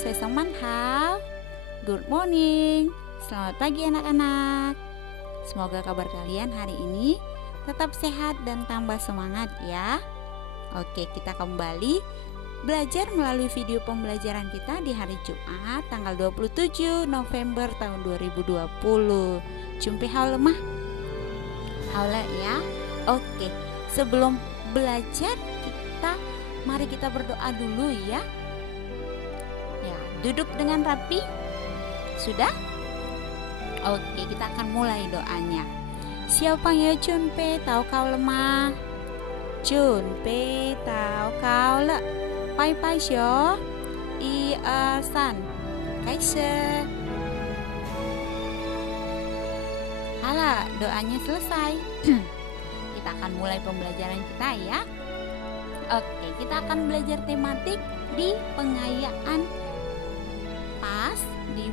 saya Seman Hao. Good morning. Selamat pagi anak-anak. Semoga kabar kalian hari ini tetap sehat dan tambah semangat ya. Oke, kita kembali belajar melalui video pembelajaran kita di hari Jumat tanggal 27 November tahun 2020. Jumpe hao lemah. Haula ya. Oke, sebelum belajar mari kita berdoa dulu ya. Ya, duduk dengan rapi. Sudah? Oke, kita akan mulai doanya. Siapa ya Junpe tahu kau lemah? Junpe tahu kau le. Pai pai xio. I san. Kaise. Hala, doanya selesai. Kita akan mulai pembelajaran kita ya. Oke, kita akan belajar tematik di pengayaan pas di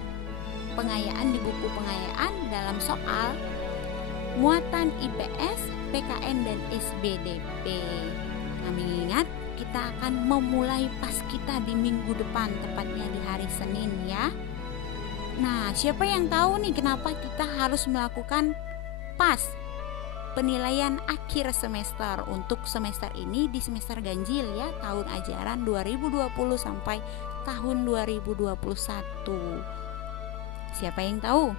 buku pengayaan dalam soal muatan IPS, PKN dan SBDP. Kami ingat kita akan memulai pas kita di minggu depan, tepatnya di hari Senin ya. Nah, siapa yang tahu nih kenapa kita harus melakukan pas penilaian akhir semester untuk semester ini di semester ganjil ya, tahun ajaran 2020 sampai tahun 2021. Siapa yang tahu?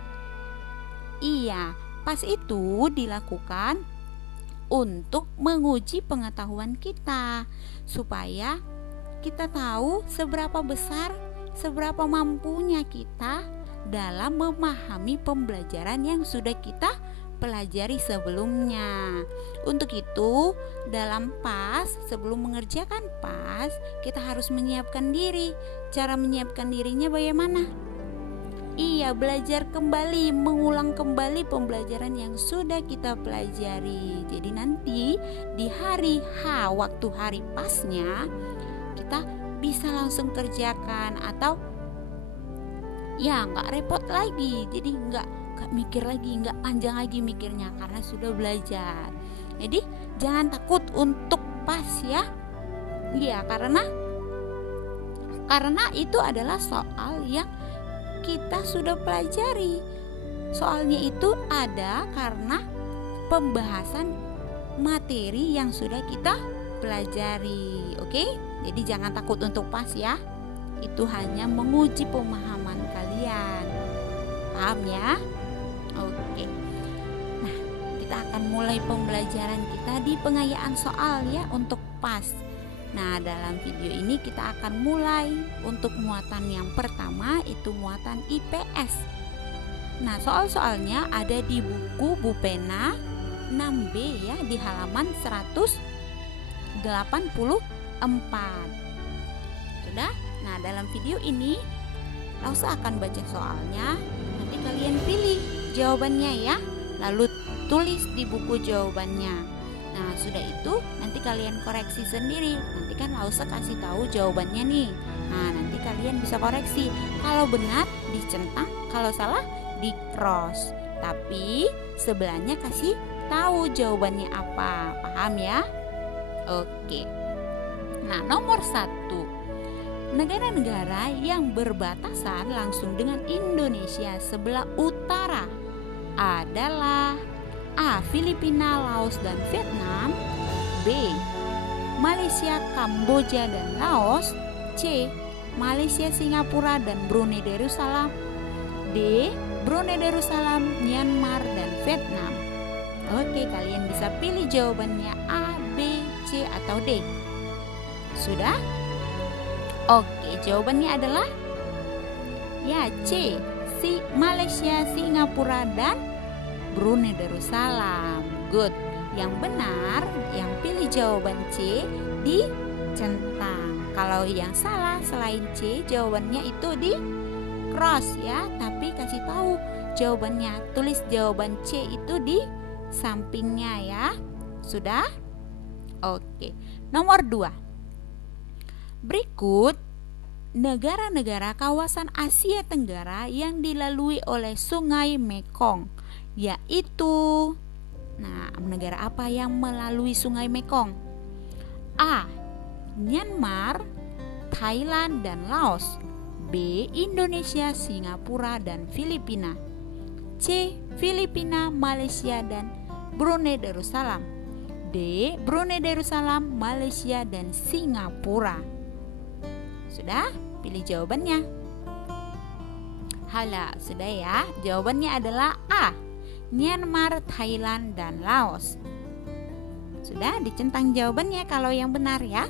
Iya, pas itu dilakukan untuk menguji pengetahuan kita supaya kita tahu seberapa besar, seberapa mampunya kita dalam memahami pembelajaran yang sudah kita pelajari sebelumnya. Untuk itu, dalam pas, sebelum mengerjakan pas, kita harus menyiapkan diri. Cara menyiapkan dirinya bagaimana? Iya, belajar kembali, mengulang kembali pembelajaran yang sudah kita pelajari. Jadi nanti di hari H, waktu hari pasnya, kita bisa langsung kerjakan atau ya nggak repot lagi. Jadi nggak mikir lagi, nggak panjang lagi mikirnya karena sudah belajar. Jadi jangan takut untuk pas ya. Iya, karena itu adalah soal yang kita sudah pelajari. Soalnya itu ada karena pembahasan materi yang sudah kita pelajari. Oke? Jadi jangan takut untuk pas ya. Itu hanya menguji pemahaman kalian. Paham ya? Oke. Nah, kita akan mulai pembelajaran kita di pengayaan soal ya untuk pas. Nah, dalam video ini kita akan mulai untuk muatan yang pertama, itu muatan IPS. Nah, soal-soalnya ada di buku Bupena 6B ya, di halaman 184. Sudah? Nah, dalam video ini Lausa akan baca soalnya. Nanti kalian pilih jawabannya ya, lalu tulis di buku jawabannya. Nah, sudah itu nanti kalian koreksi sendiri. Nanti kan Lausa kasih tahu jawabannya nih. Nah, nanti kalian bisa koreksi. Kalau benar dicentang, kalau salah di cross. Tapi sebelahnya kasih tahu jawabannya apa. Paham ya? Oke. Nah, nomor 1. Negara-negara yang berbatasan langsung dengan Indonesia sebelah utara adalah A. Filipina, Laos, dan Vietnam. B. Malaysia, Kamboja, dan Laos. C. Malaysia, Singapura, dan Brunei Darussalam. D. Brunei Darussalam, Myanmar, dan Vietnam. Oke, kalian bisa pilih jawabannya A, B, C, atau D. Sudah? Oke, jawabannya adalah ya C. Malaysia, Singapura, dan Brunei Darussalam. Good. Yang benar, yang pilih jawaban C dicentang. Kalau yang salah selain C, jawabannya itu di cross ya. Tapi kasih tahu jawabannya, tulis jawaban C itu di sampingnya ya. Sudah? Oke. Nomor 2. Berikut negara-negara kawasan Asia Tenggara yang dilalui oleh Sungai Mekong, yaitu negara apa yang melalui Sungai Mekong? A. Myanmar, Thailand, dan Laos. B. Indonesia, Singapura, dan Filipina. C. Filipina, Malaysia, dan Brunei Darussalam. D. Brunei Darussalam, Malaysia, dan Singapura. Sudah? Pilih jawabannya. Hala, sudah ya. Jawabannya adalah A. Myanmar, Thailand, dan Laos. Sudah dicentang jawabannya kalau yang benar ya.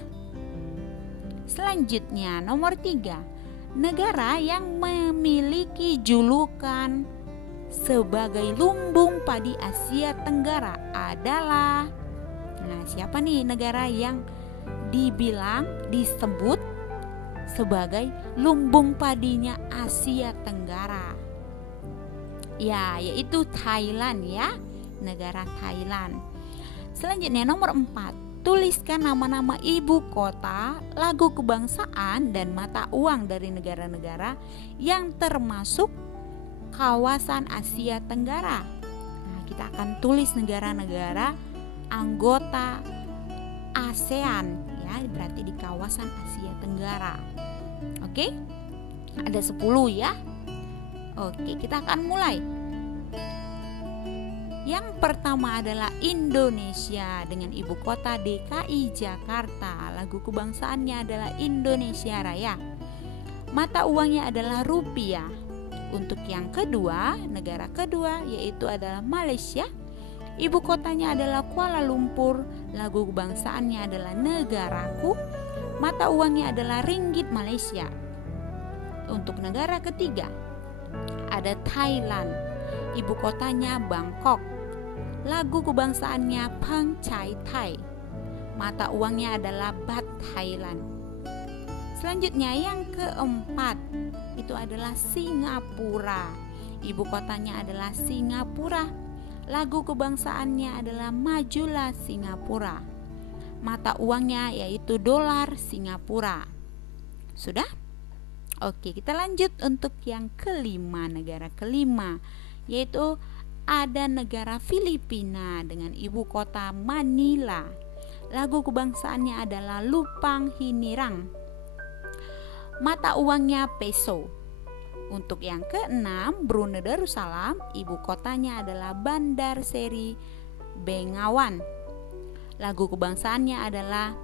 Selanjutnya nomor 3. Negara yang memiliki julukan sebagai lumbung padi Asia Tenggara adalah, nah siapa nih negara yang disebut sebagai lumbung padinya Asia Tenggara? Ya, yaitu Thailand ya, negara Thailand. Selanjutnya nomor 4. Tuliskan nama-nama ibu kota, lagu kebangsaan, dan mata uang dari negara-negara yang termasuk kawasan Asia Tenggara. Nah, kita akan tulis negara-negara anggota ASEAN ya, berarti di kawasan Asia Tenggara. Oke? Ada 10 ya. Oke, kita akan mulai. Yang pertama adalah Indonesia dengan ibu kota DKI Jakarta. Lagu kebangsaannya adalah Indonesia Raya. Mata uangnya adalah rupiah. Untuk yang kedua, negara kedua yaitu adalah Malaysia. Ibu kotanya adalah Kuala Lumpur. Lagu kebangsaannya adalah Negaraku. Mata uangnya adalah ringgit Malaysia. Untuk negara ketiga ada Thailand. Ibu kotanya Bangkok. Lagu kebangsaannya Phang Chai Thai. Mata uangnya adalah Baht Thailand. Selanjutnya yang keempat itu adalah Singapura. Ibu kotanya adalah Singapura. Lagu kebangsaannya adalah Majulah Singapura. Mata uangnya yaitu dolar Singapura. Sudah? Oke, kita lanjut untuk yang kelima, negara kelima, yaitu ada negara Filipina dengan ibu kota Manila. Lagu kebangsaannya adalah Lupang Hinirang. Mata uangnya peso. Untuk yang keenam, Brunei Darussalam, ibu kotanya adalah Bandar Seri Begawan. Lagu kebangsaannya adalah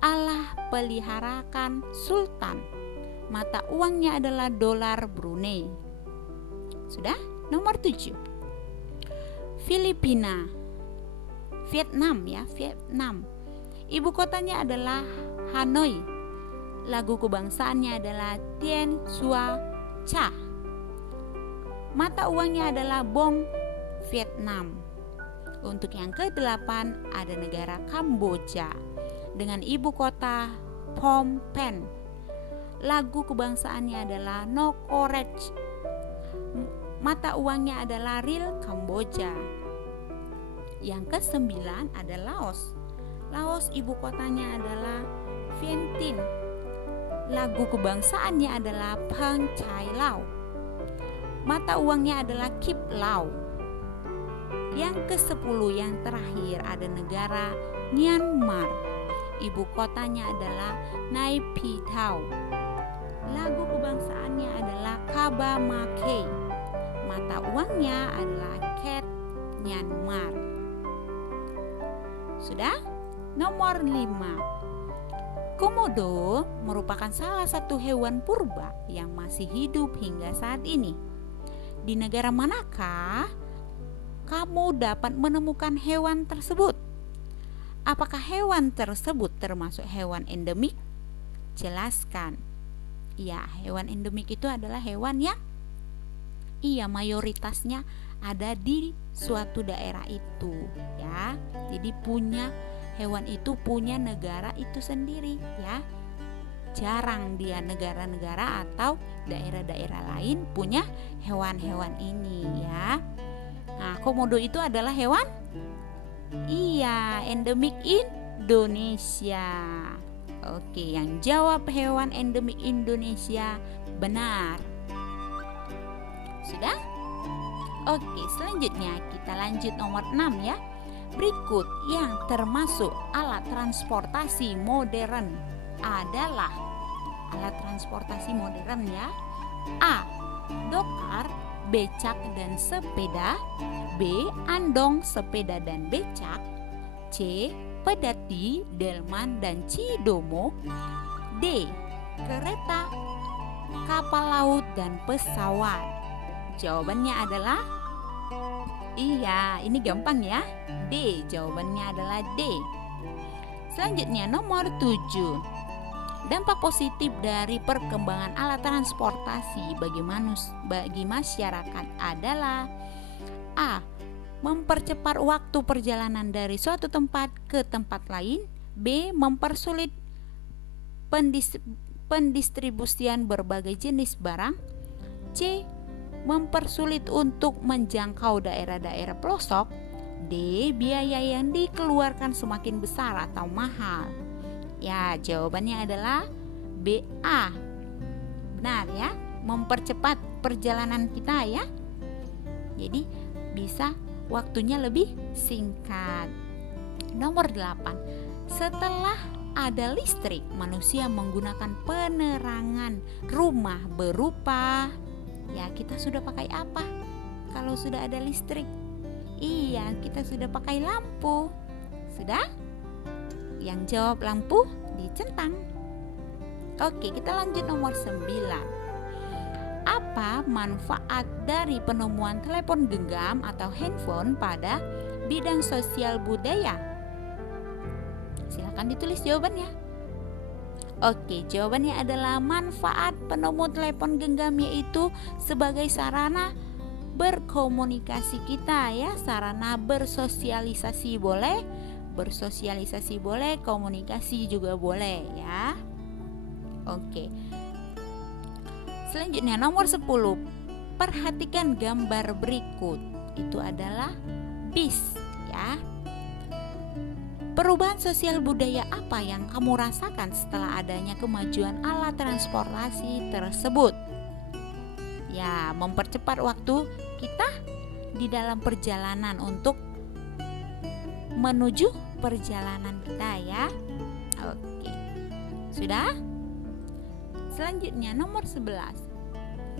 Allah peliharakan Sultan. Mata uangnya adalah dolar Brunei. Sudah? Nomor 7. Filipina, Vietnam ya, Vietnam. Ibu kotanya adalah Hanoi. Lagu kebangsaannya adalah Tien Sua Cha. Mata uangnya adalah Bong Vietnam. Untuk yang ke-8 ada negara Kamboja dengan ibu kota Phnom Penh. Lagu kebangsaannya adalah Nokorech. Mata uangnya adalah Riel Kamboja. Yang ke-9 ada Laos. Laos ibu kotanya adalah Vientiane. Lagu kebangsaannya adalah Phang Chai Lao. Mata uangnya adalah Kip Lao. Yang ke-10 yang terakhir ada negara Myanmar. Ibu kotanya adalah Nay Pyi Taw. Lagu kebangsaannya adalah Kaba Mackay. Mata uangnya adalah Kyat Myanmar. Sudah? Nomor 5. Komodo merupakan salah satu hewan purba yang masih hidup hingga saat ini. Di negara manakah kamu dapat menemukan hewan tersebut? Apakah hewan tersebut termasuk hewan endemik? Jelaskan. Ya, hewan endemik itu adalah hewan yang mayoritasnya ada di suatu daerah itu ya. Jadi hewan itu punya negara itu sendiri ya. Jarang dia negara-negara atau daerah-daerah lain punya hewan-hewan ini ya. Nah, komodo itu adalah hewan endemik Indonesia. Oke, yang jawab hewan endemik Indonesia benar. Sudah? Oke, selanjutnya kita lanjut nomor 6 ya. Berikut yang termasuk alat transportasi modern adalah alat transportasi modern ya. A. Dokar, becak dan sepeda. B. Andong, sepeda dan becak. C. Pedati, delman dan cidomo. D. Kereta, kapal laut dan pesawat. Jawabannya adalah iya, ini gampang ya. D. Jawabannya adalah D. Selanjutnya nomor 7. Dampak positif dari perkembangan alat transportasi bagi masyarakat adalah A. Mempercepat waktu perjalanan dari suatu tempat ke tempat lain. B. Mempersulit pendistribusian berbagai jenis barang. C. Mempersulit untuk menjangkau daerah-daerah pelosok. D. Biaya yang dikeluarkan semakin besar atau mahal. Ya, jawabannya adalah B. A. Benar ya, mempercepat perjalanan kita ya. Jadi bisa waktunya lebih singkat. Nomor 8. Setelah ada listrik, manusia menggunakan penerangan rumah berupa, ya kita sudah pakai apa kalau sudah ada listrik? Iya, kita sudah pakai lampu. Sudah? Yang jawab lampu dicentang. Oke, kita lanjut nomor 9. Apa manfaat dari penemuan telepon genggam atau handphone pada bidang sosial budaya? Silakan ditulis jawabannya. Oke, jawabannya adalah manfaat penemu telepon genggam yaitu sebagai sarana berkomunikasi kita ya, sarana bersosialisasi boleh, komunikasi juga boleh ya. Oke. Selanjutnya nomor 10. Perhatikan gambar berikut. Itu adalah bis ya. Perubahan sosial budaya apa yang kamu rasakan setelah adanya kemajuan alat transportasi tersebut? Ya, mempercepat waktu kita di dalam perjalanan untuk menuju perjalanan kita ya. Oke. Sudah? Selanjutnya nomor 11.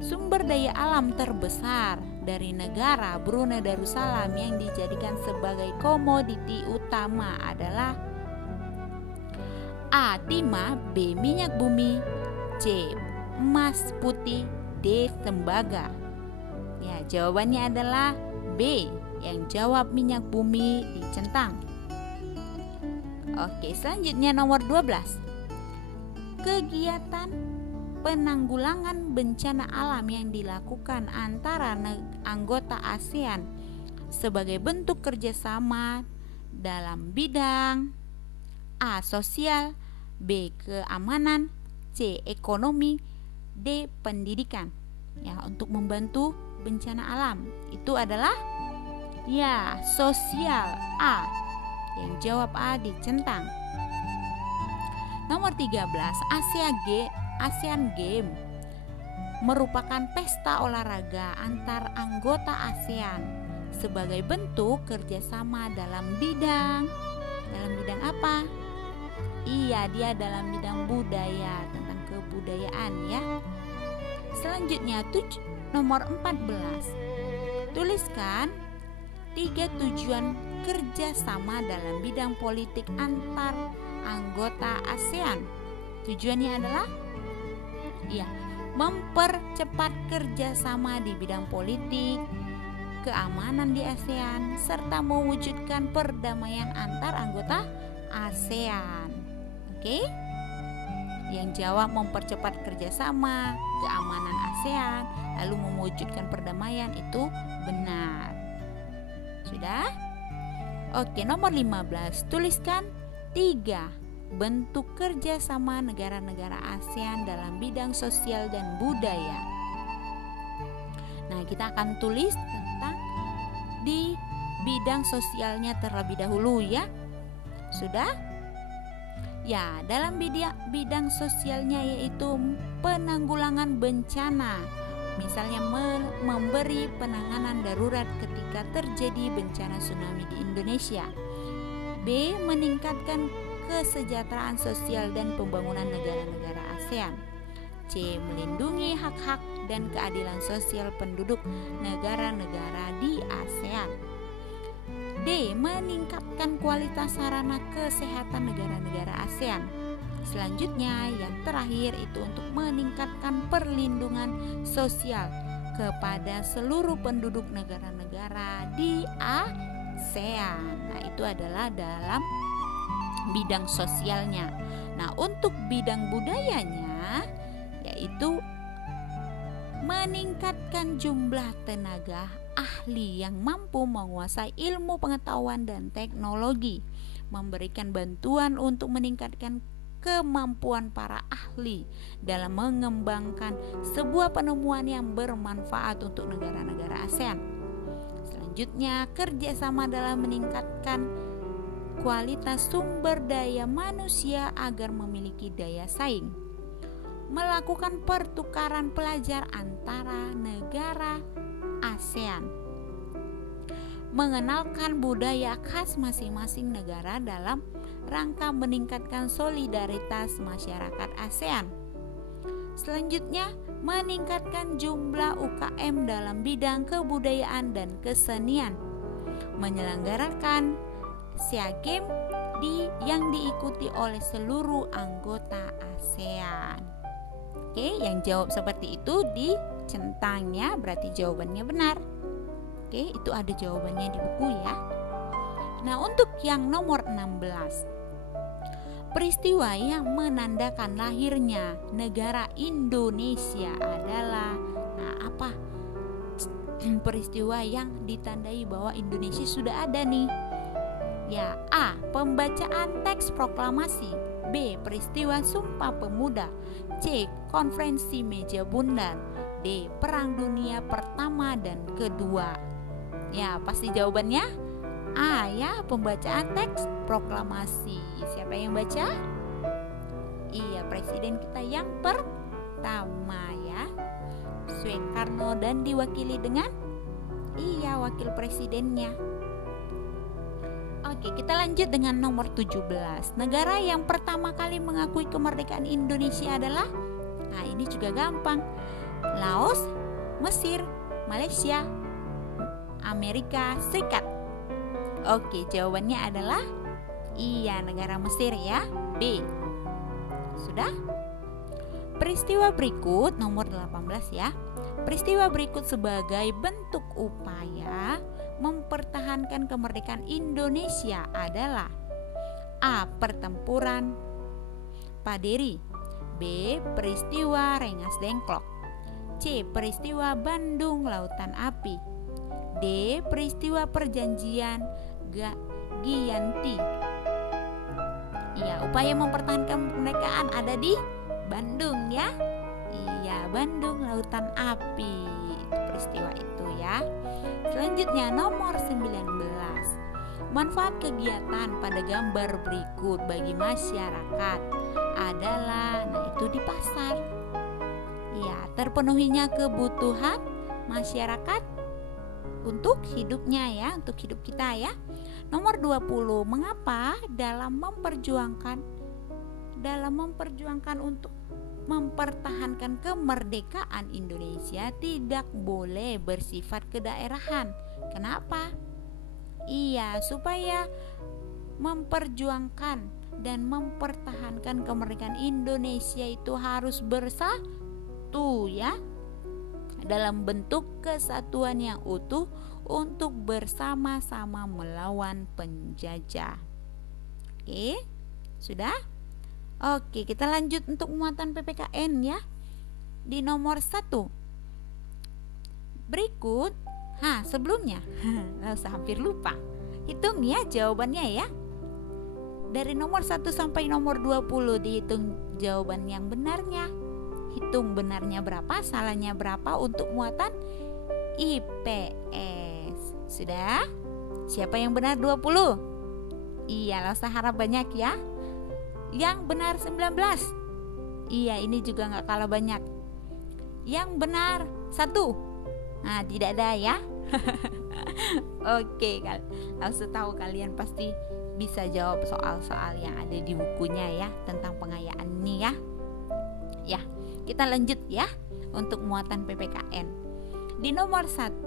Sumber daya alam terbesar dari negara Brunei Darussalam yang dijadikan sebagai komoditi utama adalah A. Timah, B. Minyak bumi, C. Emas putih, D. Tembaga. Ya, jawabannya adalah B. Yang jawab minyak bumi dicentang. Oke, selanjutnya nomor 12. Kegiatan penanggulangan bencana alam yang dilakukan antara anggota ASEAN sebagai bentuk kerjasama dalam bidang A. Sosial, B. Keamanan, C. Ekonomi, D. Pendidikan. Ya, untuk membantu bencana alam itu adalah ya sosial A. Yang jawab A dicentang. Nomor 13. ASEAN Games merupakan pesta olahraga antar anggota ASEAN sebagai bentuk kerjasama dalam bidang apa? Iya, dia dalam bidang budaya, tentang kebudayaan ya. Selanjutnya nomor 14. Tuliskan 3 tujuan kerjasama dalam bidang politik antar anggota ASEAN. Tujuannya adalah mempercepat kerjasama di bidang politik, keamanan di ASEAN, serta mewujudkan perdamaian antar anggota ASEAN. Oke? Yang jawab mempercepat kerjasama, keamanan ASEAN, lalu mewujudkan perdamaian itu benar. Sudah? Oke, nomor 15. Tuliskan 3 bentuk kerjasama negara-negara ASEAN dalam bidang sosial dan budaya. Nah, kita akan tulis tentang di bidang sosialnya terlebih dahulu ya. Sudah? Ya, dalam bidang sosialnya yaitu penanggulangan bencana. Misalnya memberi penanganan darurat ketika terjadi bencana tsunami di Indonesia. B. Meningkatkan kesejahteraan sosial dan pembangunan negara-negara ASEAN. C. Melindungi hak-hak dan keadilan sosial penduduk negara-negara di ASEAN. D. Meningkatkan kualitas sarana kesehatan negara-negara ASEAN. Selanjutnya, yang terakhir itu untuk meningkatkan perlindungan sosial kepada seluruh penduduk negara-negara di ASEAN. Nah, itu adalah dalam bidang sosialnya. Nah, untuk bidang budayanya yaitu meningkatkan jumlah tenaga ahli yang mampu menguasai ilmu pengetahuan dan teknologi, memberikan bantuan untuk meningkatkan kemampuan para ahli dalam mengembangkan sebuah penemuan yang bermanfaat untuk negara-negara ASEAN. Selanjutnya, kerjasama dalam meningkatkan kualitas sumber daya manusia agar memiliki daya saing, melakukan pertukaran pelajar antara negara ASEAN, mengenalkan budaya khas masing-masing negara dalam rangka meningkatkan solidaritas masyarakat ASEAN. Selanjutnya, meningkatkan jumlah UKM dalam bidang kebudayaan dan kesenian, menyelenggarakan SEA Games yang diikuti oleh seluruh anggota ASEAN. Oke, yang jawab seperti itu di centangnya berarti jawabannya benar. Oke, itu ada jawabannya di buku ya. Nah, untuk yang nomor 16, peristiwa yang menandakan lahirnya negara Indonesia adalah apa? Peristiwa yang ditandai bahwa Indonesia sudah ada nih. Ya, A. Pembacaan teks proklamasi. B. Peristiwa Sumpah Pemuda. C. Konferensi Meja Bundar. D. Perang Dunia Pertama dan Kedua. Ya, pasti jawabannya A ya, pembacaan teks proklamasi. Siapa yang baca? Iya, presiden kita yang pertama ya, Soekarno, dan diwakili dengan wakil presidennya. Oke, kita lanjut dengan nomor 17. Negara yang pertama kali mengakui kemerdekaan Indonesia adalah, nah ini juga gampang, Laos, Mesir, Malaysia, Amerika Serikat. Oke, jawabannya adalah negara Mesir ya, B. Sudah? Peristiwa berikut nomor 18 ya. Peristiwa berikut sebagai bentuk upaya mempertahankan kemerdekaan Indonesia adalah A. Pertempuran Paderi. B. Peristiwa Rengas Dengklok. C. Peristiwa Bandung Lautan Api. D. Peristiwa Perjanjian Giyanti. Iya, upaya mempertahankan kemerdekaan ada di Bandung ya. Iya, Bandung Lautan Api. Peristiwa itu ya. Selanjutnya nomor 19. Manfaat kegiatan pada gambar berikut bagi masyarakat adalah, nah itu di pasar. Ya, terpenuhinya kebutuhan masyarakat untuk hidupnya ya, untuk hidup kita ya. Nomor 20. Mengapa dalam memperjuangkan untuk mempertahankan kemerdekaan Indonesia tidak boleh bersifat kedaerahan? Kenapa? Iya, supaya memperjuangkan dan mempertahankan kemerdekaan Indonesia itu harus bersatu ya, dalam bentuk kesatuan yang utuh untuk bersama-sama melawan penjajah. Oke, sudah? Oke, kita lanjut untuk muatan PPKN ya. Di nomor 1. Berikut, sebelumnya, hampir lupa. Hitung ya jawabannya ya. Dari nomor 1 sampai nomor 20 dihitung jawaban yang benarnya. Hitung benarnya berapa, salahnya berapa untuk muatan IPS. Sudah? Siapa yang benar 20? Iya, lah usah harap banyak ya. Yang benar 19. Iya, ini juga gak kalah banyak. Yang benar 1. Nah, tidak ada ya. Oke, harus tahu kalian pasti bisa jawab soal-soal yang ada di bukunya ya, tentang pengayaan ini ya. Ya, Kita lanjut ya untuk muatan PPKN. Di nomor 1,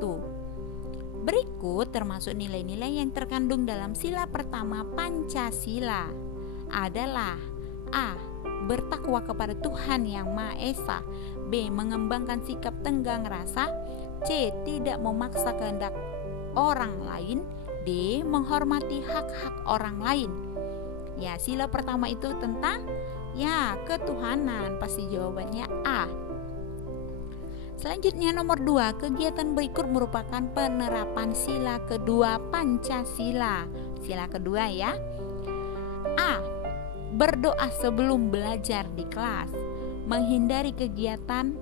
berikut termasuk nilai-nilai yang terkandung dalam sila pertama Pancasila adalah A. Bertakwa kepada Tuhan Yang Maha Esa. B. Mengembangkan sikap tenggang rasa. C. Tidak memaksa kehendak orang lain. D. Menghormati hak-hak orang lain. Ya, sila pertama itu tentang ketuhanan. Pasti jawabannya A. Selanjutnya nomor 2, kegiatan berikut merupakan penerapan sila kedua Pancasila. Sila kedua ya. A. Berdoa sebelum belajar di kelas. Menghindari kegiatan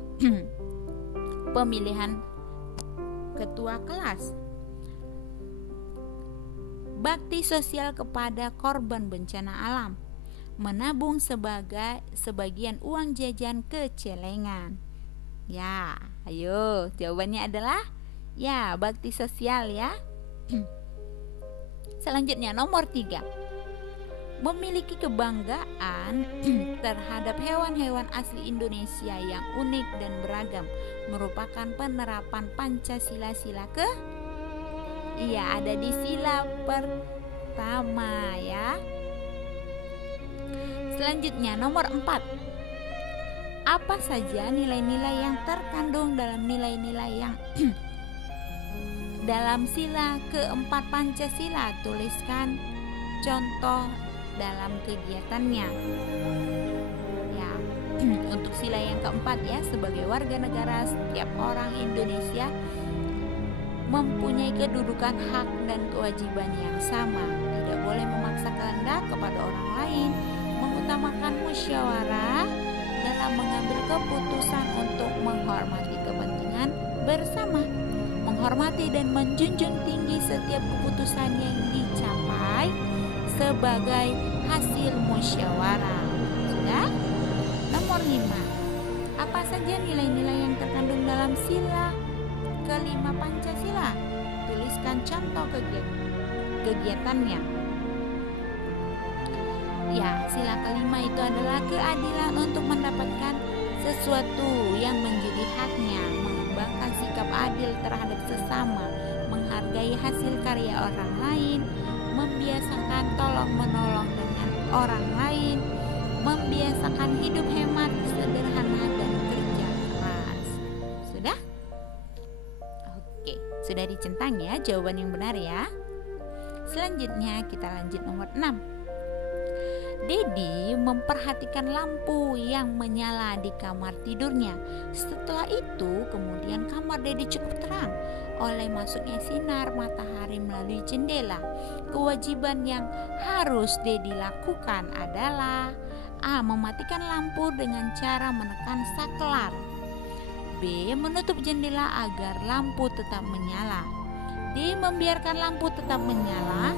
pemilihan ketua kelas. Bakti sosial kepada korban bencana alam. Menabung sebagian uang jajan ke celengan. Ya, ayo jawabannya adalah bakti sosial ya. Selanjutnya nomor 3, memiliki kebanggaan terhadap hewan-hewan asli Indonesia yang unik dan beragam merupakan penerapan Pancasila sila ke? Ada di sila pertama ya. Selanjutnya nomor 4, apa saja nilai-nilai yang terkandung dalam nilai-nilai yang dalam sila keempat Pancasila? Tuliskan contoh dalam kegiatannya. Ya, untuk sila yang keempat ya, sebagai warga negara setiap orang Indonesia mempunyai kedudukan hak dan kewajiban yang sama, tidak boleh memaksa kehendak kepada orang lain, mengutamakan musyawarah dalam mengambil keputusan untuk menghormati kepentingan bersama, menghormati dan menjunjung tinggi setiap keputusan yang dicapai sebagai hasil musyawarah. Sudah? Nomor 5, apa saja nilai-nilai yang terkandung dalam sila kelima Pancasila? Tuliskan contoh kegiatannya. Ya, sila kelima itu adalah keadilan untuk mendapatkan sesuatu yang menjadi haknya, mengembangkan sikap adil terhadap sesama, menghargai hasil karya orang lain, membiasakan tolong-menolong dengan orang lain, membiasakan hidup hemat, sederhana, dan kerja keras. Sudah? Oke, sudah dicentang ya jawaban yang benar ya. Selanjutnya kita lanjut nomor 6. Dedi memperhatikan lampu yang menyala di kamar tidurnya. Setelah itu kemudian kamar Dedi cukup terang oleh masuknya sinar matahari melalui jendela. Kewajiban yang harus Dedi lakukan adalah A. Mematikan lampu dengan cara menekan saklar. B. Menutup jendela agar lampu tetap menyala. D. Membiarkan lampu tetap menyala.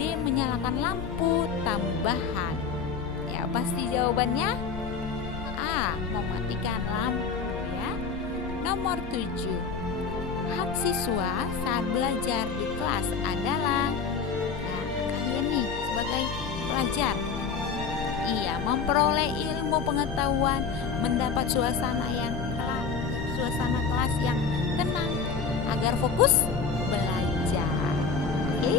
D. Menyalakan lampu tambahan. Ya, pasti jawabannya A. Mematikan lampu ya. Nomor 7, hak siswa saat belajar di kelas adalah kalian nih sebagai pelajar, memperoleh ilmu pengetahuan, mendapat suasana kelas yang tenang agar fokus belajar. Oke?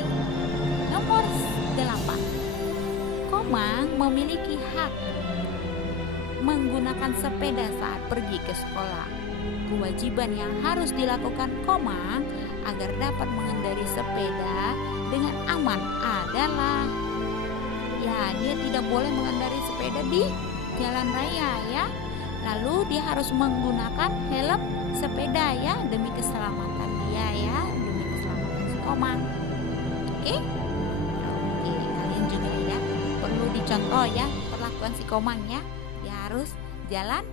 Nomor 8, Komang memiliki hak menggunakan sepeda saat pergi ke sekolah. Kewajiban yang harus dilakukan Komang agar dapat mengendarai sepeda dengan aman adalah dia tidak boleh mengendarai sepeda di jalan raya ya. Lalu dia harus menggunakan helm sepeda ya, demi keselamatan dia ya, demi keselamatan si Komang. Oke, kalian juga ya perlu dicontoh ya perlakuan si Komang ya. Dia harus jalan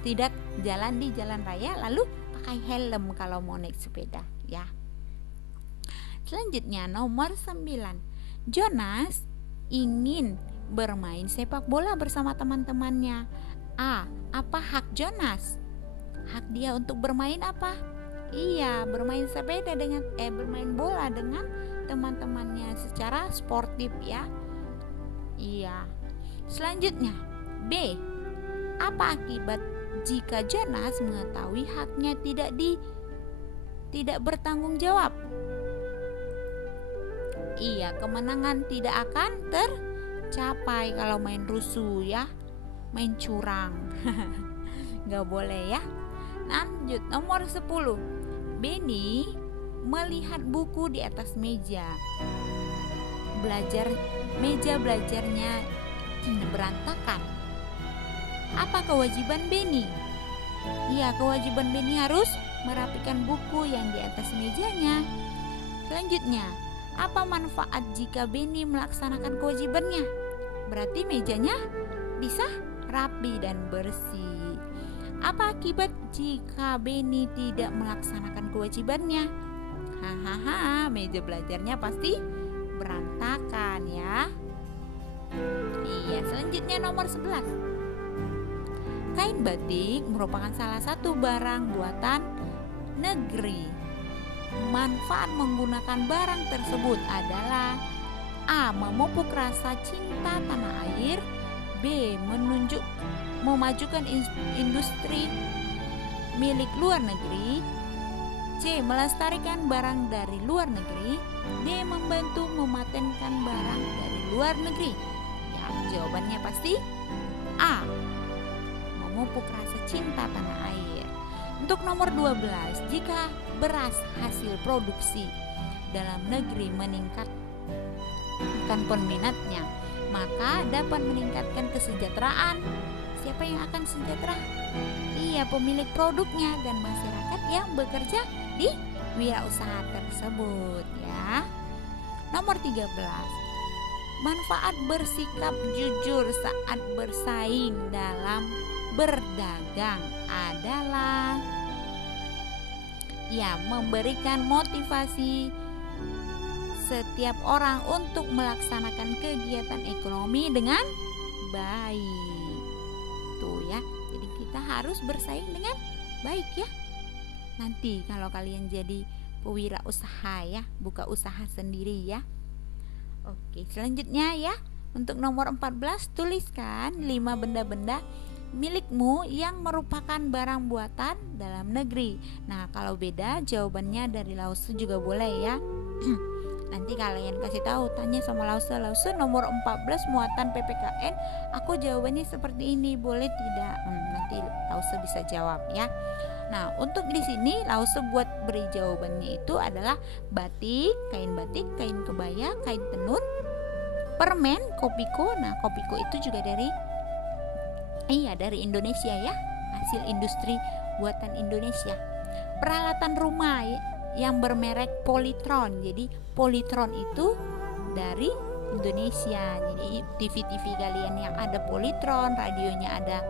tidak jalan di jalan raya, lalu pakai helm kalau mau naik sepeda ya. Selanjutnya nomor 9, Jonas ingin bermain sepak bola bersama teman-temannya. A. Apa hak Jonas? Hak dia untuk bermain apa? Bermain sepeda dengan bermain bola dengan teman-temannya secara sportif ya. Selanjutnya B. Apa akibat jika Jonas mengetahui haknya tidak bertanggung jawab? Iya, kemenangan tidak akan tercapai kalau main rusuh ya, main curang. Gak boleh ya. Lanjut, nomor 10. Benny melihat buku di atas meja belajarnya berantakan. Apa kewajiban Benny? Ya, kewajiban Benny harus merapikan buku yang di atas mejanya. Selanjutnya, apa manfaat jika Benny melaksanakan kewajibannya? Berarti mejanya bisa rapi dan bersih. Apa akibat jika Benny tidak melaksanakan kewajibannya? Hahaha, meja belajarnya pasti berantakan ya. Iya, selanjutnya nomor 11. Kain batik merupakan salah satu barang buatan negeri. Manfaat menggunakan barang tersebut adalah A. Memupuk rasa cinta tanah air. B. Memajukan industri milik luar negeri. C. Melestarikan barang dari luar negeri. D. Membantu mematenkan barang dari luar negeri. Ya, jawabannya pasti A. Memupuk rasa cinta tanah air. Untuk nomor 12, jika beras hasil produksi dalam negeri meningkatkan peminatnya, maka dapat meningkatkan kesejahteraan. Siapa yang akan sejahtera? Iya, pemilik produknya dan masyarakat yang bekerja di wirausaha tersebut ya. Nomor 13. Manfaat bersikap jujur saat bersaing dalam berdagang adalah ya, memberikan motivasi setiap orang untuk melaksanakan kegiatan ekonomi dengan baik. Tuh ya, jadi kita harus bersaing dengan baik ya. Nanti kalau kalian jadi pewirausaha ya, buka usaha sendiri ya. Oke, selanjutnya ya, untuk nomor 14 tuliskan 5 benda-benda milikmu yang merupakan barang buatan dalam negeri. Nah, kalau beda jawabannya dari Lause juga boleh ya. Nanti kalian kasih tahu, tanya sama Lause nomor 14 muatan PPKN, aku jawabannya seperti ini, boleh tidak? Nanti Lause bisa jawab ya. Nah, untuk di sini Lause buat beri jawabannya itu adalah batik, kain kebaya, kain tenun, permen, kopiko. Nah, kopiko itu juga dari Indonesia ya, hasil industri buatan Indonesia. Peralatan rumah yang bermerek Polytron. Jadi Polytron itu dari Indonesia. Jadi TV kalian yang ada Polytron, radionya ada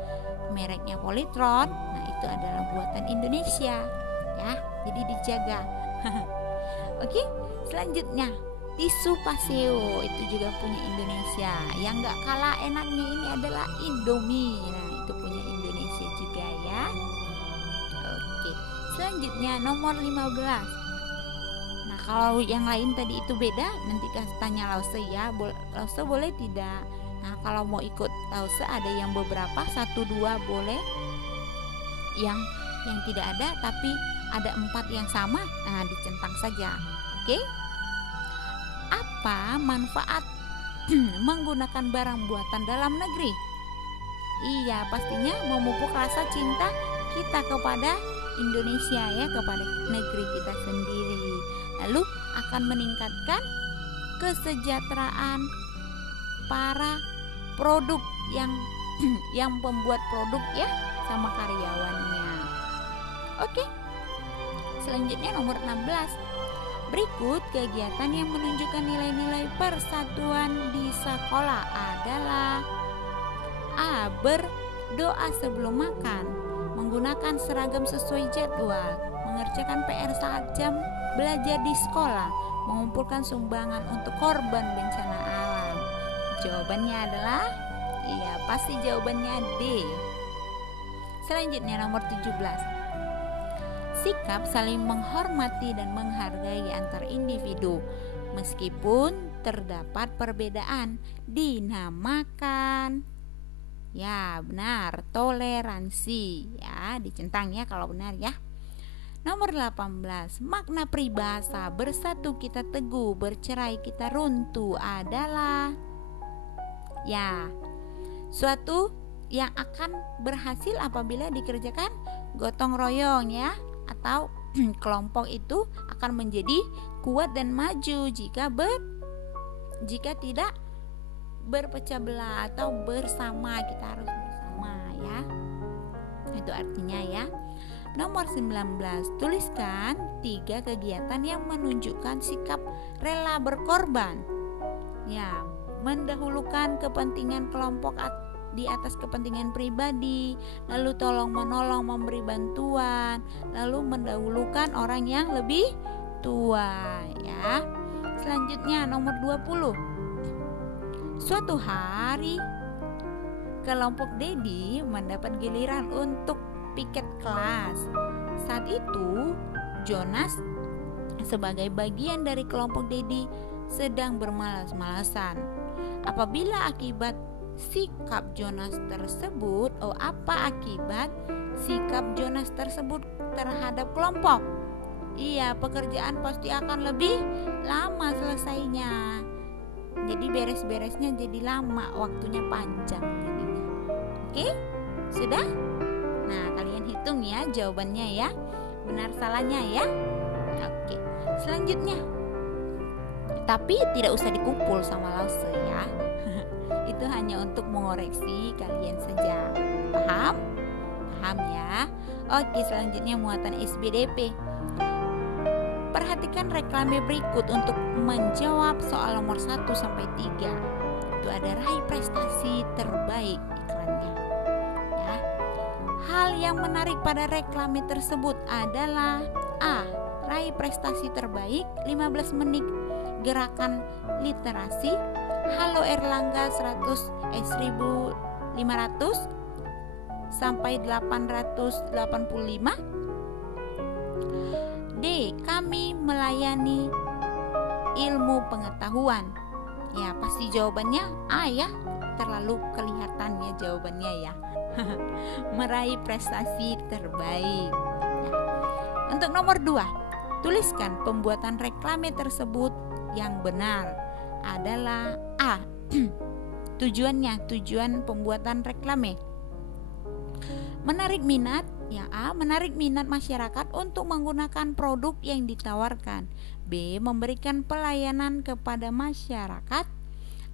mereknya Polytron, nah itu adalah buatan Indonesia ya. Jadi dijaga. Oke, selanjutnya tisu Paseo itu juga punya Indonesia. Yang gak kalah enaknya ini adalah Indomie. Nah, itu punya Indonesia juga ya. Oke, selanjutnya nomor 15. Nah, kalau yang lain tadi itu beda, nanti tanya Lause ya. Lause boleh tidak? Nah, kalau mau ikut Lause ada yang beberapa, 1, 2 boleh. Yang tidak ada tapi ada 4 yang sama, nah dicentang saja. Oke? Apa manfaat menggunakan barang buatan dalam negeri? Iya, pastinya memupuk rasa cinta kita kepada Indonesia ya, kepada negeri kita sendiri. Lalu akan meningkatkan kesejahteraan para produk yang pembuat produk ya, sama karyawannya. Oke. Selanjutnya nomor 16. Berikut kegiatan yang menunjukkan nilai-nilai persatuan di sekolah adalah A. Berdoa sebelum makan, menggunakan seragam sesuai jadwal, mengerjakan PR saat jam belajar di sekolah, mengumpulkan sumbangan untuk korban bencana alam. Jawabannya adalah iya, pasti jawabannya D. Selanjutnya nomor 17. Sikap saling menghormati dan menghargai antar individu meskipun terdapat perbedaan dinamakan Ya, benar, toleransi. Ya, dicentang ya kalau benar ya. Nomor 18, makna peribahasa bersatu kita teguh, bercerai kita runtuh adalah ya, suatu yang akan berhasil apabila dikerjakan gotong royong ya, atau kelompok itu akan menjadi kuat dan maju jika tidak berpecah belah atau bersama. Kita harus bersama ya. Itu artinya ya. Nomor 19, tuliskan 3 kegiatan yang menunjukkan sikap rela berkorban. Ya, mendahulukan kepentingan kelompok di atas kepentingan pribadi, lalu tolong menolong, memberi bantuan, lalu mendahulukan orang yang lebih tua ya. Selanjutnya nomor 20. Suatu hari kelompok Dedi mendapat giliran untuk piket kelas. Saat itu Jonas sebagai bagian dari kelompok Dedi sedang bermalas-malasan. Apabila akibat sikap Jonas tersebut, apa akibat sikap Jonas tersebut terhadap kelompok? Iya, pekerjaan pasti akan lebih lama selesainya. Jadi beres-beresnya jadi lama, waktunya panjang jadinya. Oke? Sudah? Nah, kalian hitung ya jawabannya ya. Benar salahnya ya. Oke. Selanjutnya. Tapi tidak usah dikumpul sama Lause ya. Itu hanya untuk mengoreksi kalian saja. Paham? Paham ya. Oke, selanjutnya muatan SBDP. Perhatikan reklame berikut untuk menjawab soal nomor 1 sampai 3. Itu ada raih prestasi terbaik iklannya. Ya. Hal yang menarik pada reklame tersebut adalah A. Raih prestasi terbaik 15 menit gerakan literasi. Halo Erlangga 1500 sampai 885. D. Kami melayani ilmu pengetahuan. Ya, pasti jawabannya A ya. Terlalu kelihatan ya jawabannya ya. Meraih prestasi terbaik ya. Untuk nomor 2, tuliskan pembuatan reklame tersebut yang benar adalah A. Tujuan pembuatan reklame menarik minat. Yang A, menarik minat masyarakat untuk menggunakan produk yang ditawarkan. B, memberikan pelayanan kepada masyarakat.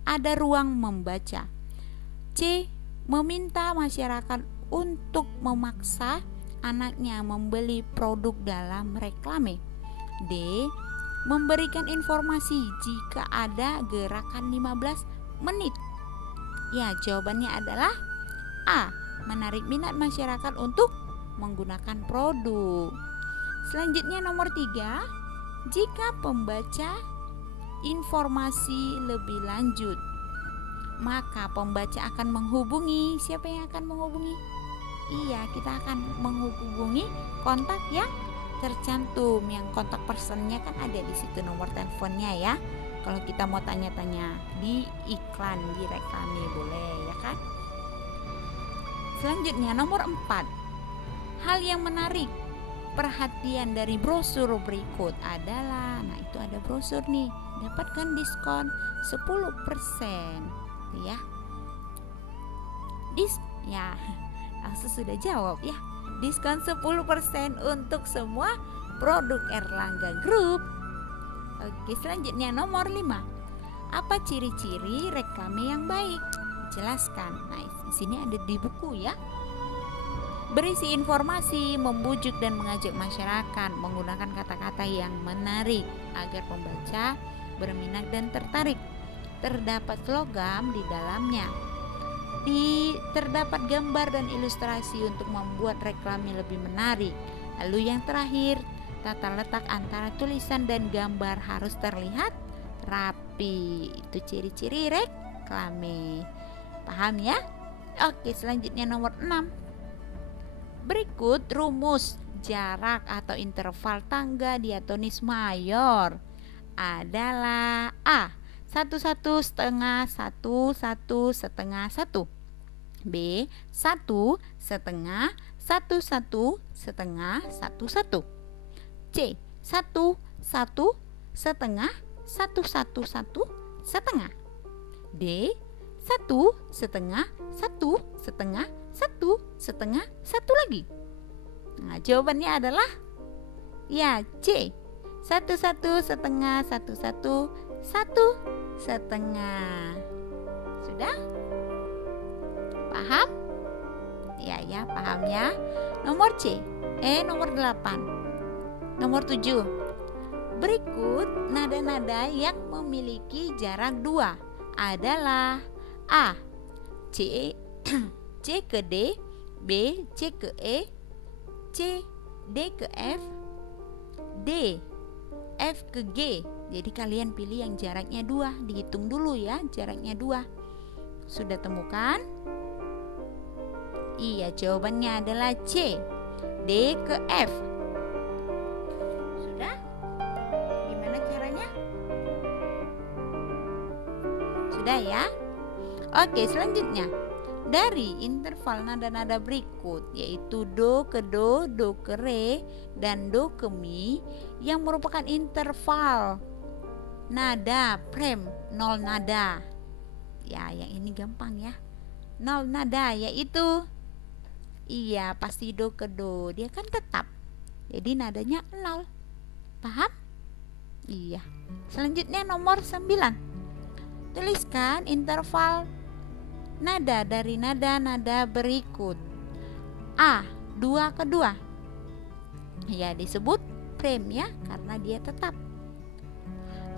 Ada ruang membaca. C, meminta masyarakat untuk memaksa anaknya membeli produk dalam reklame. D, memberikan informasi jika ada gerakan 15 menit. Ya, jawabannya adalah A, menarik minat masyarakat untuk menggunakan produk. Selanjutnya nomor 3, jika pembaca informasi lebih lanjut, maka pembaca akan menghubungi. Siapa yang akan menghubungi? Iya, kita akan menghubungi kontak yang tercantum, yang kontak personnya kan ada di situ nomor teleponnya ya. Kalau kita mau tanya-tanya di iklan, di reklame boleh ya kan. Selanjutnya nomor 4, hal yang menarik perhatian dari brosur berikut adalah, nah itu ada brosur nih, dapatkan diskon 10% ya. Ya, langsung sudah jawab ya. Diskon 10% untuk semua produk Erlangga Group. Oke, selanjutnya nomor 5. Apa ciri-ciri reklame yang baik? Jelaskan. Nah, di sini ada di buku ya. Berisi informasi, membujuk dan mengajak masyarakat, menggunakan kata-kata yang menarik agar pembaca berminat dan tertarik. Terdapat slogan di dalamnya. Terdapat gambar dan ilustrasi untuk membuat reklame lebih menarik. Lalu yang terakhir, tata letak antara tulisan dan gambar harus terlihat rapi. Itu ciri-ciri reklame. Paham ya? Oke, selanjutnya nomor 6. Berikut rumus jarak atau interval tangga diatonis mayor adalah A. 1, 1, setengah, 1, 1, setengah, 1. B. 1 setengah 1 1 setengah 1 1. C. 1 1 setengah 1 1 1 setengah. D. 1 setengah 1 setengah 1 setengah 1 lagi. Nah, jawabannya adalah ya C. 1 1 setengah 1 1 1 setengah. Sudah? Paham? Ya, paham ya. Nomor C. Nomor 8. Nomor 7. Berikut nada-nada yang memiliki jarak 2 adalah A. C ke D, B. C ke E, C. D ke F, D. F ke G. Jadi kalian pilih yang jaraknya 2. Dihitung dulu ya, jaraknya 2. Sudah temukan? Iya, jawabannya adalah C. D ke F. Sudah? Gimana caranya? Sudah ya? Oke, selanjutnya. Dari interval nada-nada berikut, yaitu do ke do, do ke re, dan do ke mi, yang merupakan interval nada prem 0 nada. Ya, yang ini gampang ya. 0 nada yaitu iya, pasti do ke do, dia kan tetap. Jadi nadanya 0. Paham? Iya. Selanjutnya nomor 9. Tuliskan interval nada dari nada-nada berikut. A. 2 ke 2. Ya, disebut prem ya, karena dia tetap.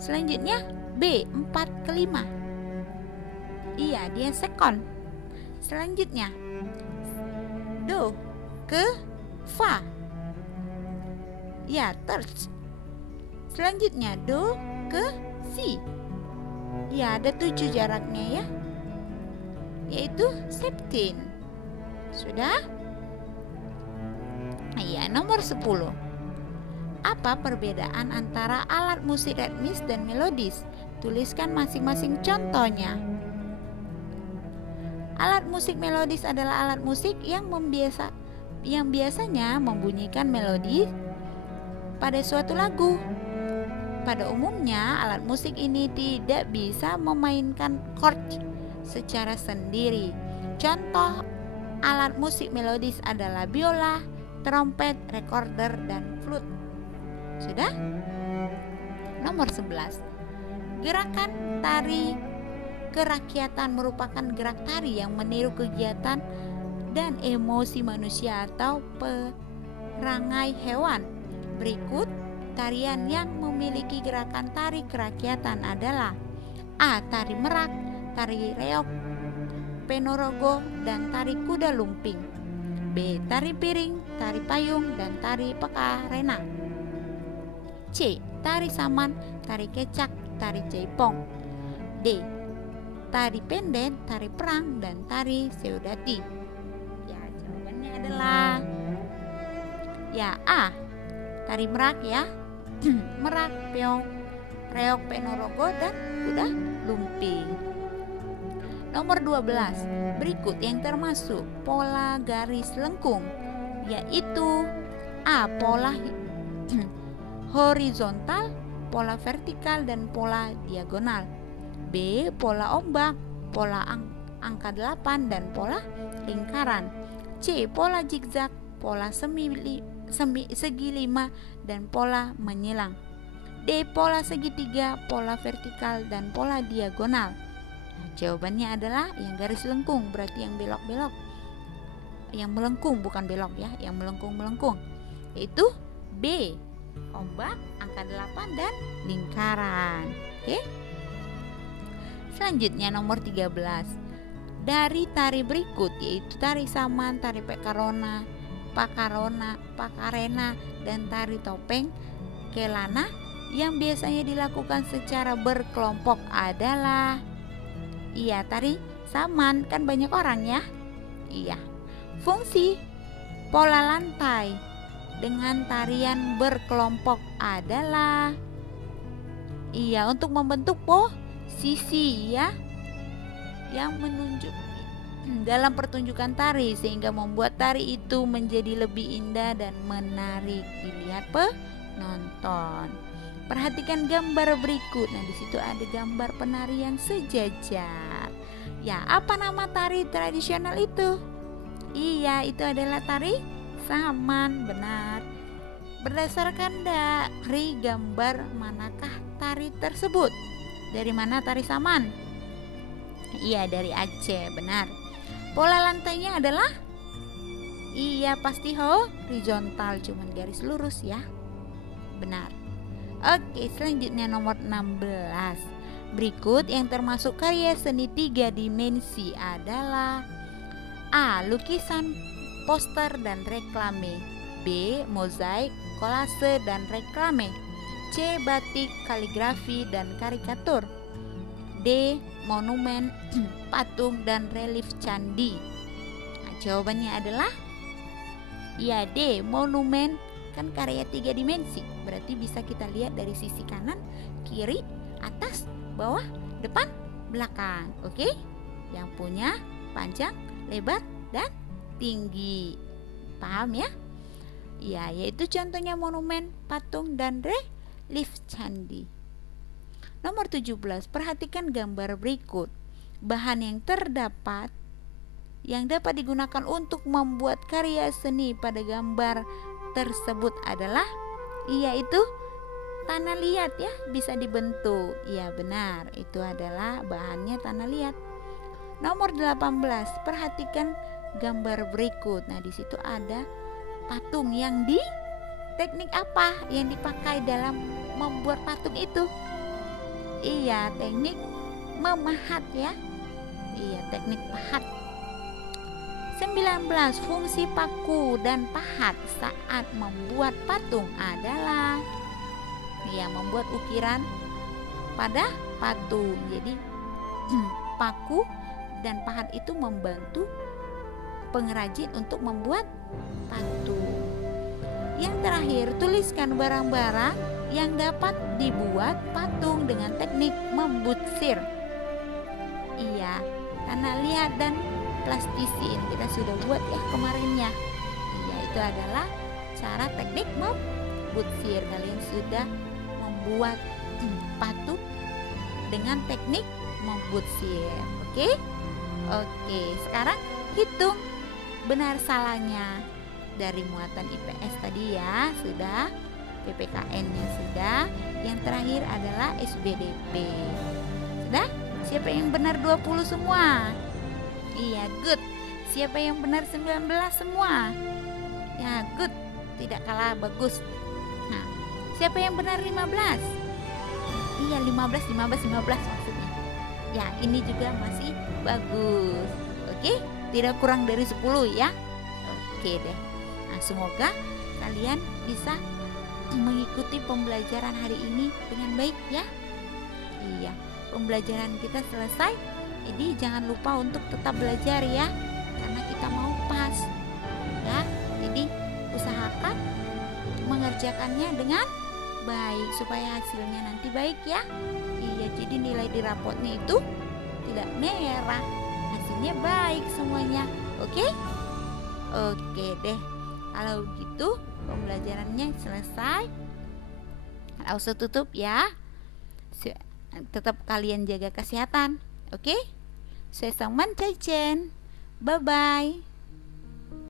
Selanjutnya B. 4 ke 5. Iya, dia sekon. Selanjutnya do ke fa. Ya, terts. Selanjutnya do ke si. Ya, ada 7 jaraknya ya, yaitu 17. Sudah? Iya, nomor 10. Apa perbedaan antara alat musik ritmis dan melodis? Tuliskan masing-masing contohnya. Alat musik melodis adalah alat musik yang biasanya membunyikan melodi pada suatu lagu. Pada umumnya, alat musik ini tidak bisa memainkan chord secara sendiri. Contoh alat musik melodis adalah biola, trompet, recorder, dan flute. Sudah? Nomor 11. Gerakan tari kerakyatan merupakan gerak tari yang meniru kegiatan dan emosi manusia atau perangai hewan. Berikut tarian yang memiliki gerakan tari kerakyatan adalah A. Tari merak, tari reog, penorogo, dan tari kuda lumping. B. Tari piring, tari payung, dan tari pekarena. C. Tari saman, tari kecak, tari jaipong. D. Tari pendet, tari perang, dan tari seudati. Ya, jawabannya adalah ya A. Tari merak ya. Merak, peong, reog, penorogo, dan kuda lumping. Nomor 12. Berikut yang termasuk pola garis lengkung, yaitu A. Pola horizontal, pola vertikal, dan pola diagonal. B. Pola ombak, pola angka 8, dan pola lingkaran. C. Pola zigzag, pola segi 5, dan pola menyilang. D. Pola segitiga, pola vertikal, dan pola diagonal. Jawabannya adalah yang garis lengkung, berarti yang belok-belok. Yang melengkung, bukan belok ya, yang melengkung-melengkung. Yaitu B. Ombak, angka 8, dan lingkaran. Oke? Selanjutnya nomor 13. Dari tari berikut, yaitu tari saman, tari pakarena, dan tari topeng kelana, yang biasanya dilakukan secara berkelompok adalah iya, tari saman, kan banyak orang ya. Iya. Fungsi pola lantai dengan tarian berkelompok adalah iya, untuk membentuk posisi ya, yang menunjuk dalam pertunjukan tari sehingga membuat tari itu menjadi lebih indah dan menarik dilihat penonton. Perhatikan gambar berikut. Nah, di situ ada gambar penari yang sejajar. Ya, apa nama tari tradisional itu? Iya, itu adalah tari saman, benar. Berdasarkan dari gambar, manakah tari tersebut? Dari mana tari saman? Iya, dari Aceh, benar. Pola lantainya adalah? Iya, pasti horizontal, cuman garis lurus ya. Benar. Oke, selanjutnya nomor 16. Berikut yang termasuk karya seni 3 dimensi adalah A. Lukisan, poster dan reklame. B. Mozaik, kolase dan reklame. C. Batik, kaligrafi dan karikatur. D. Monumen, patung dan relief candi. Nah, jawabannya adalah ya D. Monumen, kan karya 3 dimensi. Berarti bisa kita lihat dari sisi kanan, kiri, atas, bawah, depan, belakang. Oke? Yang punya panjang, lebar dan tinggi. Paham ya? Ya, yaitu contohnya monumen, patung dan relief candi. Nomor 17, perhatikan gambar berikut. Bahan yang terdapat yang dapat digunakan untuk membuat karya seni pada gambar tersebut adalah yaitu tanah liat ya, bisa dibentuk. Ya benar, itu adalah bahannya tanah liat. Nomor 18, perhatikan gambar berikut. Nah, di situ ada patung yang di teknik apa yang dipakai dalam membuat patung itu? Iya, teknik memahat ya. Iya, teknik pahat. 19, fungsi paku dan pahat saat membuat patung adalah ya membuat ukiran pada patung. Jadi paku dan pahat itu membantu pengrajin untuk membuat patung. Yang terakhir, tuliskan barang-barang yang dapat dibuat patung dengan teknik membutsir. Iya, tanah liat dan plastisin kita sudah buat ya kemarinnya. Iya, itu adalah cara teknik membutsir. Kalian sudah membuat patung dengan teknik membutsir. Oke? Oke, sekarang hitung benar salahnya. Dari muatan IPS tadi ya sudah, PPKN-nya sudah, yang terakhir adalah SBDP. Sudah? Siapa yang benar 20 semua? Iya, good. Siapa yang benar 19 semua? Ya, good. Tidak kalah bagus. Nah, siapa yang benar 15? Iya, 15 maksudnya. Ya, ini juga masih bagus. Oke, tidak kurang dari 10 ya. Oke deh. Nah, semoga kalian bisa mengikuti pembelajaran hari ini dengan baik ya. Iya, pembelajaran kita selesai. Jadi jangan lupa untuk tetap belajar ya, karena kita mau pas ya. Jadi usahakan mengerjakannya dengan baik supaya hasilnya nanti baik ya. Iya, jadi nilai di rapotnya itu tidak merah, hasilnya baik semuanya. Oke? Oke deh. Kalau gitu pembelajarannya selesai. Langsung tutup ya. Tetap kalian jaga kesehatan. Oke? Saya Sangman Cai Chen. Bye bye.